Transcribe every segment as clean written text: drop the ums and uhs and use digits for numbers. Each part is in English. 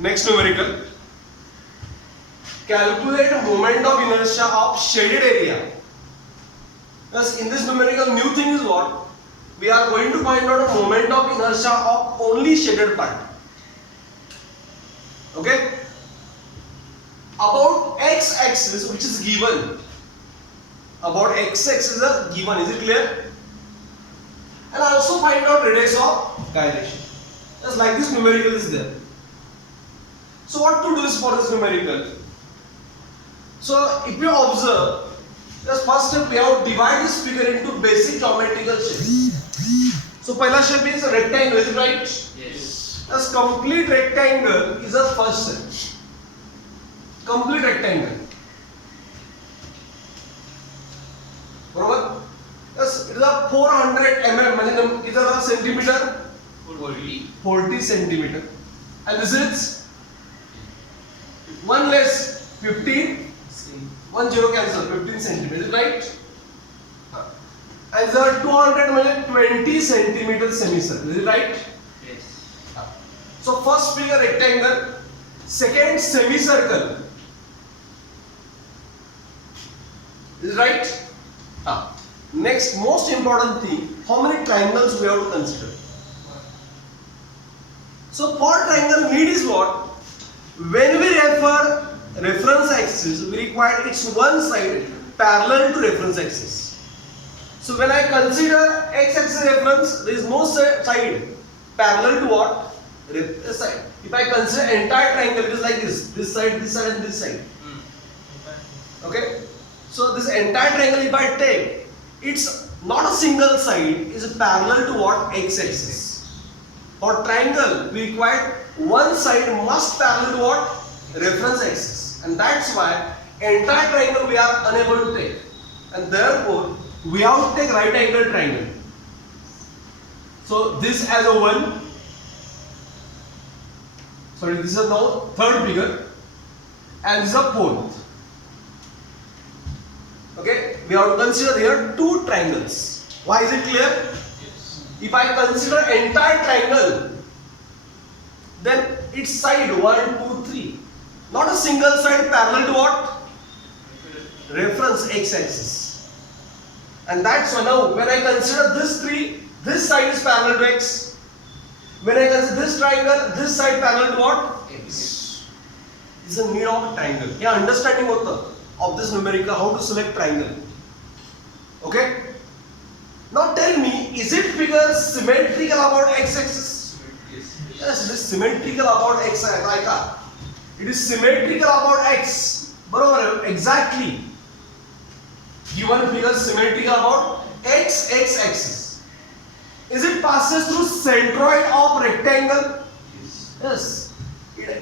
Next numerical. Calculate moment of inertia of shaded area. Thus, in this numerical, new thing is what? We are going to find out a moment of inertia of only shaded part. Okay? About x-axis, which is given. About x-axis is given. Is it clear? And also find out radius of gyration. Just like this numerical is there. So what to do is for this numerical? So if you observe, just first step we have to divide this figure into basic geometrical shapes. So pehla shape is a rectangle, is it right? Yes. Thus complete rectangle is a first step. Complete rectangle. Barabar? Yes, it is a 400 mm, it is a centimeter? 40 centimeter. And this is 1 less 15. 1 0 cancel, 15 centimeters, right? And the 200 20 centimeter semicircle, is it right? Yes. So first figure rectangle, second semicircle, is it right? Next, most important thing, how many triangles we have to consider? So for triangle need is what? When we refer reference axis, we require its one side parallel to reference axis. So when I consider x-axis reference, there is no side parallel to what? This side. If I consider entire triangle, it is like this side, and this side. Okay? So this entire triangle, if I take, it's not a single side, is parallel to what? X-axis. For triangle, we require one side must parallel to what? Reference axis. And that's why entire triangle we are unable to take. And therefore, we have to take right angle triangle. So this as a 1. Sorry, this is now third figure. And this is a 4th. Okay, we have to consider here two triangles. Why is it clear? Yes. If I consider entire triangle, then its side 1, 2, 3. Not a single side parallel to what? Reference x-axis. And that's why now when I consider this 3, this side is parallel to x. When I consider this triangle, this side parallel to what? X. This is a need of a triangle. Yeah, understanding of this numerical, how to select triangle. Okay? Now tell me, is it figure symmetrical about x-axis? Yes, it is symmetrical about x. It is symmetrical about x. Exactly. Given figure symmetrical about x-axis. Is it passes through centroid of rectangle? Yes.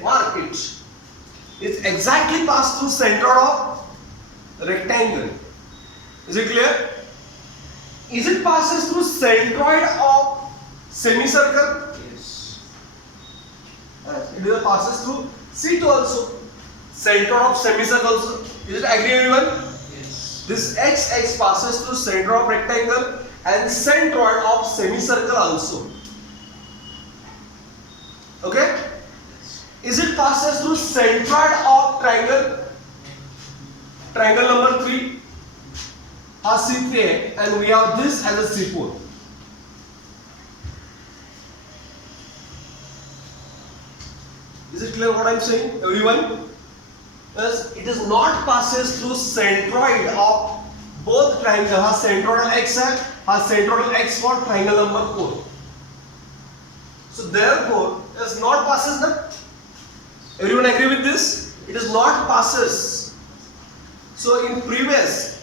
Mark it. It's exactly passed through centroid of rectangle. Is it clear? Is it passes through centroid of semicircle? Yes. It passes through C2 also. Centroid of semicircle also. Is it agree everyone? Yes. This x passes through centroid of rectangle and centroid of semicircle also. Okay? Is it passes through centroid of triangle? Triangle number 3. C3 and we have this as a C4. Is it clear what I am saying, everyone? Yes, it is not passes through centroid of both triangle. Has centroid of x has centroid of x for triangle number 4. So therefore, it is not passes the. Everyone agree with this? It is not passes. So in previous,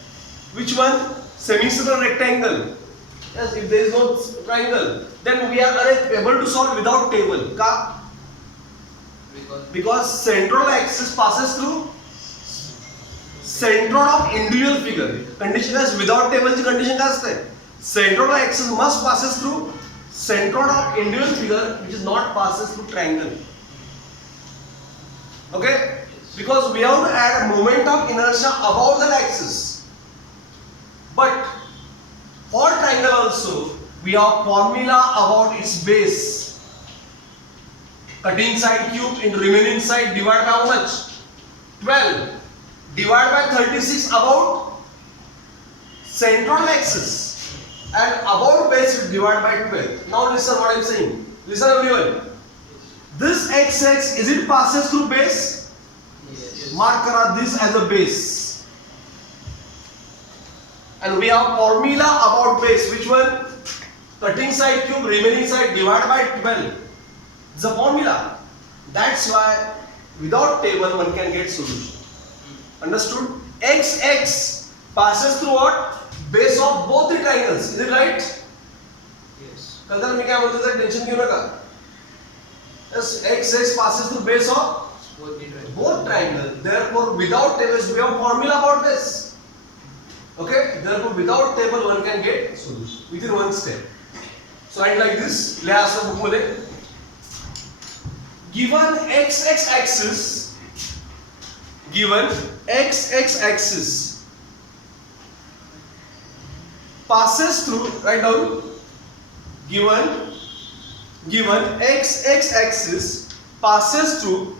which one? Semicircle rectangle. Yes, if there is no triangle, then we are able to solve without table. Because central axis passes through centroid of individual figure. Condition is without table. Condition is central axis must passes through centroid of individual figure, which is not passes through triangle. Okay? Because we have to add moment of inertia above that axis. But for triangle also, we have formula about its base. Cutting side cube into remaining side divide by how much? 12. Divide by 36 about central axis and about base divide by 12. Now listen what I am saying. Listen everyone. This x-axis, is it passes through base? Yes. Mark kara this as a base. And we have formula about base. Which one? Cutting side cube, remaining side divide by 12. It's a formula. That's why without table one can get solution. Understood? X passes through what? Base of both the triangles. Is it right? Yes. Kaltar मैं क्या बोलते थे? Tension क्यों लगा? Yes, x passes through base of both triangles. Therefore, without tables we have formula about this. Okay? Therefore, without table one can get solution within one step. So write like this. ले आसा book मध्ये. Given x axis passes through, write down, given x axis passes through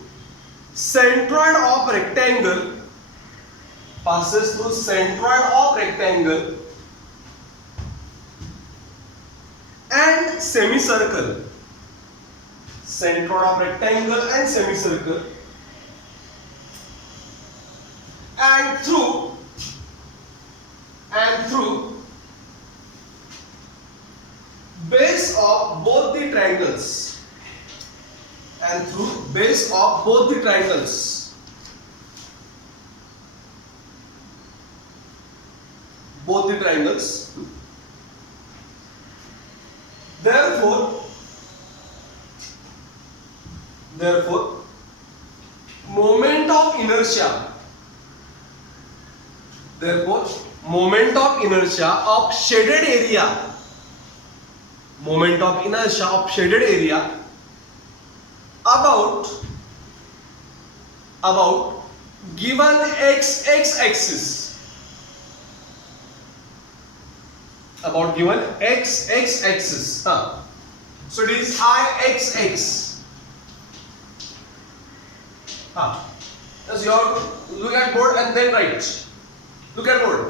centroid of rectangle, and semicircle, centroid of rectangle and semicircle, and through base of both the triangles, therefore moment of inertia of shaded area about given x axis, so it is Ix. Just you have to look at board and then write. Look at board.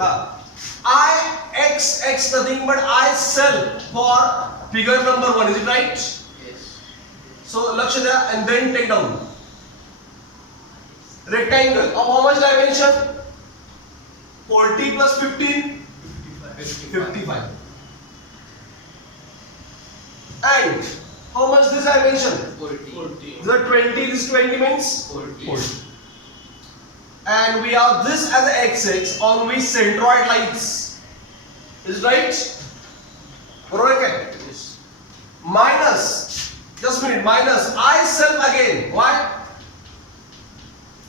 Ix nothing but I cell for figure number 1. Is it right? Yes. So laksha there and then take down. Rectangle of how much dimension? 40 plus 15? 55. And how much this dimension? 40. This is 20, this 20 means? 40. And we have this as an x-axis on which centroid lies. Is it right? Correct. Yes. Minus, just a minute, minus I cell again. Why?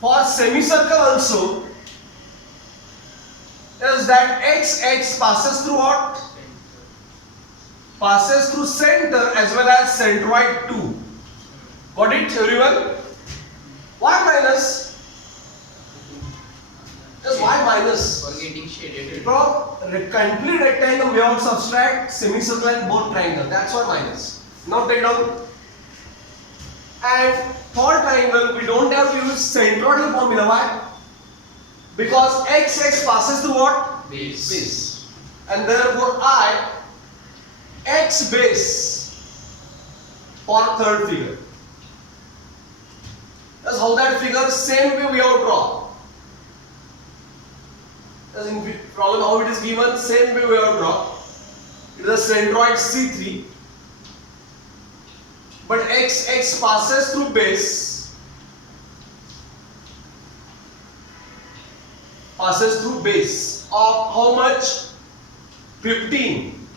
For semicircle also, is that x passes through what? Passes through center as well as centroid 2. Got it everyone? Why minus? Just why minus? For getting shaded. From complete rectangle we have to subtract semicircle and both triangle. That's why minus. Now take down. And for triangle we don't have to use centroidal formula. Why? Because x passes through what? Base. And therefore x base for third figure. That's how that figure same way we have to draw. As in problem how it is given, same way we have to draw. It is a centroid C3, but x passes through base, of how much? 15,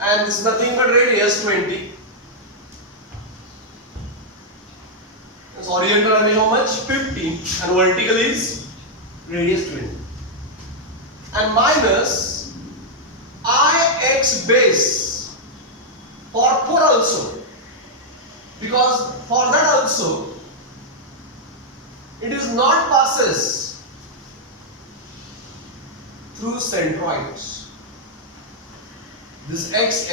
and this is nothing but radius 20. This horizontal is how much? 15, and vertical is radius 20. And minus Ix base for 4 also, because for that also it is not passes through centroids. This X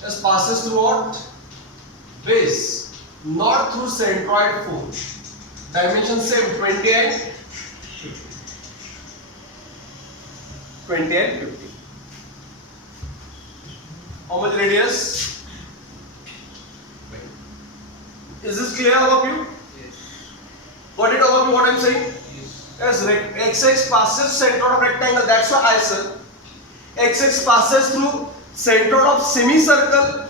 just passes through what? base not through centroid 4. Dimension same 20 and 50. How much radius? Is this clear all of you? Yes. Got it all of you what I am saying? Yes. Yes, XX passes center of rectangle, that's why I said. XX passes through center of semicircle,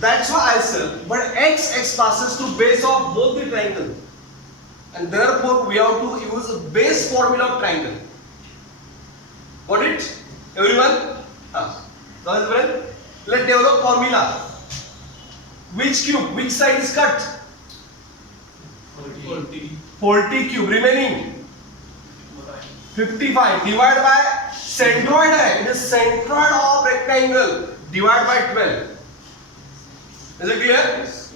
that's why I said. But XX passes through base of both the triangle. And therefore we have to use a base formula of triangle. Got it? Everyone? Well, let's develop formula. Which cube? Which side is cut? 40 cube. Remaining 55. Divide by centroid. It is centroid of rectangle. Divide by 12. Is it clear? Yes.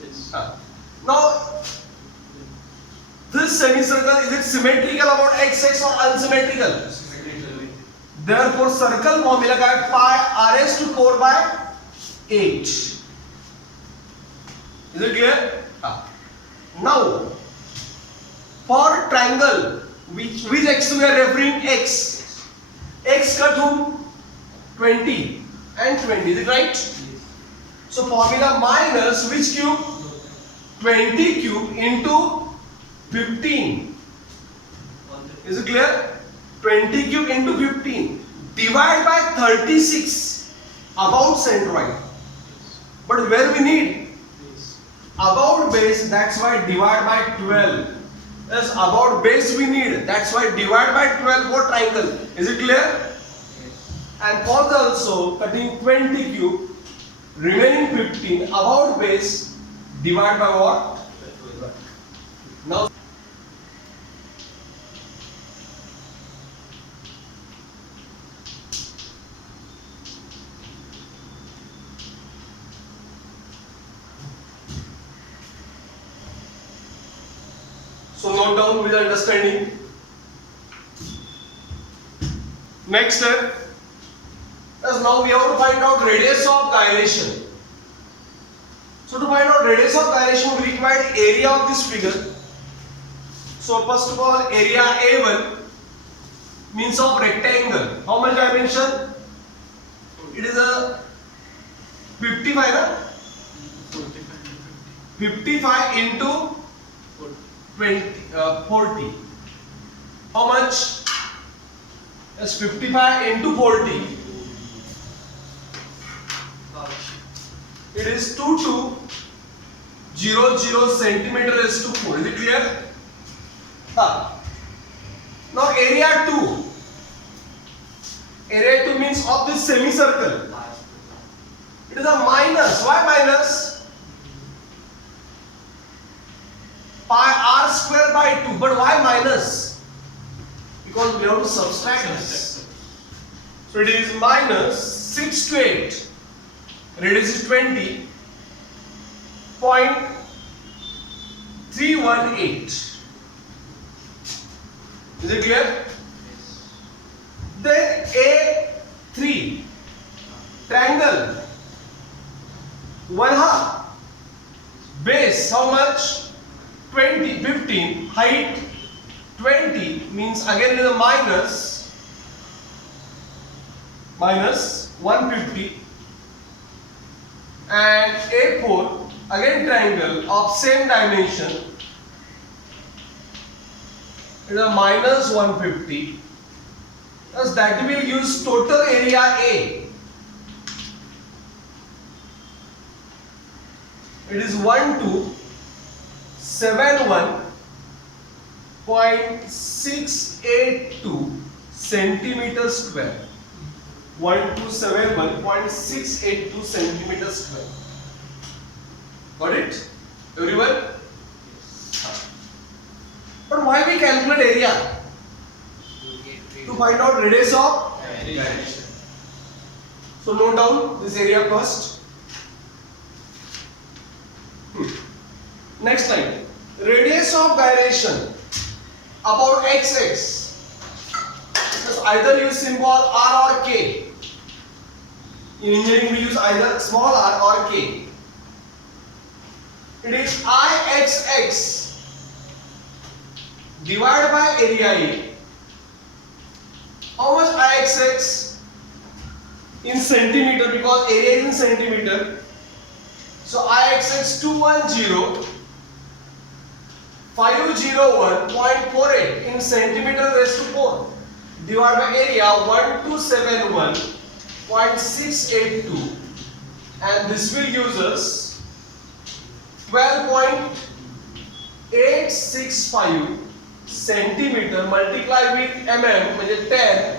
Now, this semicircle, is it symmetrical about XX or unsymmetrical? Therefore, circle formula का pi r raised to 4 by 8. Is it clear? Now, for triangle, which x we are referring? X cut whom? 20 and 20. Is it right? So formula minus which cube? 20 cube into 15. Is it clear? 20 cube into 15. Divide by 36. About centroid. But where we need? About base. That's why divide by 12. Yes, about base we need. That's why divide by 12 for triangle. Is it clear? And for the also cutting 20 cube. Remaining 15. About base. Divide by what? Now. So note down with understanding. Next step. As now we have to find out radius of gyration. So to find out radius of gyration, we require area of this figure. So first of all, area A1 means of rectangle. How much dimension? It is a 55, na? 55 into 40. How much? Yes, 55 into 40. It is 2200 centimeter raised to 4. Is it clear? Now area 2. Area 2 means of this semicircle. It is a minus. Why minus? Pi r square by 2. But why minus? Because we have to subtract this. So it is minus 6 to 8. Radius is 20.318. Is it clear? Then A3 triangle 1/2 base how much? 20, 15, height 20 means again it is a minus 150, and A4 again triangle of same dimension, it is a minus 150. Thus that will use total area A. It is 1271.682 centimeter square. 1271.682 centimeter square. Got it? Everyone? But why we calculate area? To find out radius of gyration. So note down this area first. Next line. Radius of gyration about XX. Because either use symbol R or K. In engineering we use either small r or K. it is IXX divided by area A. How much IXX? In centimeter, because area is in centimeter. So IXX 501.48 in centimeter raised to 4 divided by area 1271.682, and this will use us 12.865 centimeter multiply with mm, म्हणजे 10.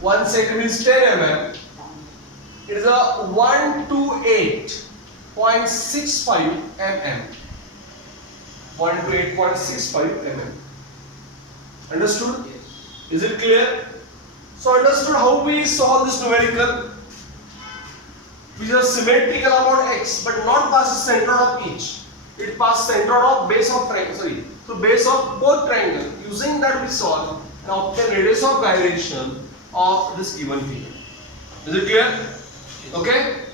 1 centimeter is 10 mm. It is a 128.65 mm. 128.65 mm. Understood? Yes. Is it clear? So understood how we solve this numerical? Which is symmetrical about x, but not passes center of each. It passes center of base of triangle. Sorry, so base of both triangle. Using that we solve and obtain radius of gyration of this given figure. Is it clear? Okay.